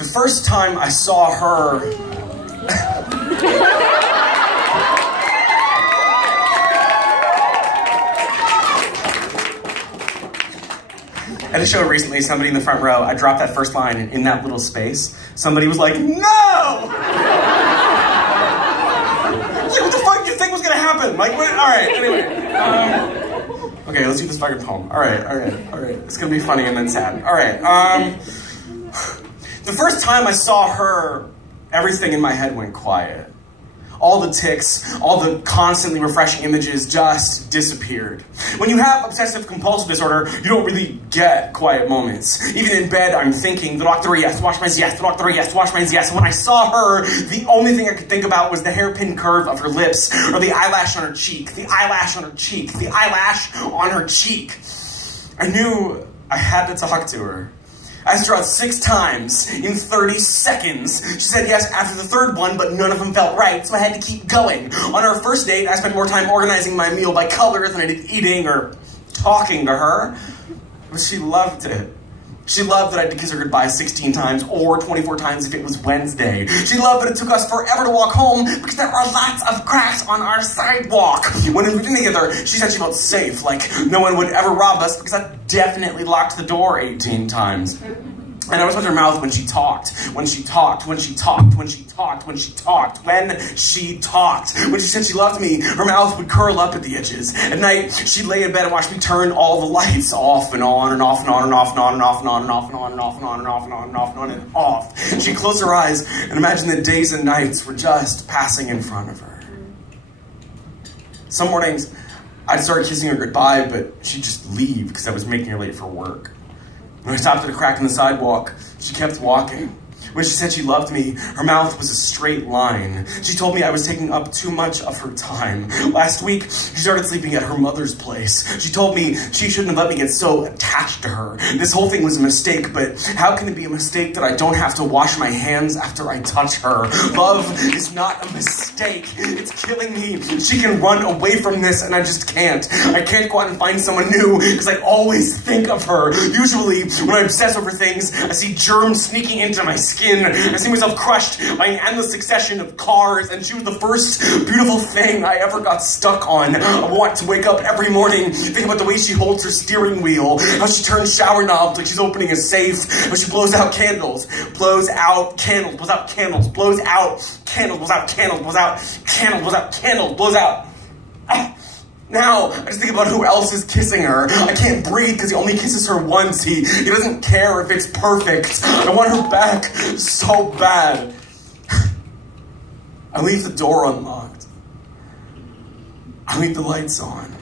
The first time I saw her... At a show recently, somebody in the front row, I dropped that first line, and in that little space, somebody was like, "No!" Like, what the fuck do you think was gonna happen? Like, what? All right, anyway. Okay, let's do this fucking poem. All right. It's gonna be funny and then sad. All right. The first time I saw her, everything in my head went quiet. All the tics, all the constantly refreshing images just disappeared. When you have obsessive compulsive disorder, you don't really get quiet moments. Even in bed, I'm thinking, the doctor, yes, wash my yes, the doctor, yes, wash my yes. And when I saw her, the only thing I could think about was the hairpin curve of her lips, or the eyelash on her cheek, the eyelash on her cheek, the eyelash on her cheek. I knew I had to talk to her. I asked her out 6 times in 30 seconds. She said yes after the 3rd one, but none of them felt right, so I had to keep going. On our first date, I spent more time organizing my meal by color than I did eating or talking to her. But she loved it. She loved that I had to kiss her goodbye 16 times or 24 times if it was Wednesday. She loved that it took us forever to walk home because there are lots of cracks on our sidewalk. When we were together, she said she felt safe, like no one would ever rob us because I definitely locked the door 18 times. And I was with her mouth when she talked, when she talked, when she talked, when she talked, when she talked, when she talked. When she said she loved me, her mouth would curl up at the edges. At night, she'd lay in bed and watch me turn all the lights off and on and off and on and off and on and off and on and off and on and off and on and off and on and off and on and off. She'd close her eyes and imagine that days and nights were just passing in front of her. Some mornings, I'd start kissing her goodbye, but she'd just leave because I was making her late for work. When I stopped at a crack in the sidewalk, she kept walking. When she said she loved me, her mouth was a straight line. She told me I was taking up too much of her time. Last week, she started sleeping at her mother's place. She told me she shouldn't have let me get so attached to her. This whole thing was a mistake, but how can it be a mistake that I don't have to wash my hands after I touch her? Love is not a mistake. It's killing me. She can run away from this, and I just can't. I can't go out and find someone new, because I always think of her. Usually, when I obsess over things, I see germs sneaking into my skin. I see myself crushed by an endless succession of cars, and she was the first beautiful thing I ever got stuck on. I want to wake up every morning, think about the way she holds her steering wheel, how she turns shower knobs like she's opening a safe, how she blows out candles, blows out candles, blows out candles, blows out candles, blows out candles, blows out candles, blows out candles, blows out. Now, I just think about who else is kissing her. I can't breathe because he only kisses her once. He doesn't care if it's perfect. I want her back so bad. I leave the door unlocked. I leave the lights on.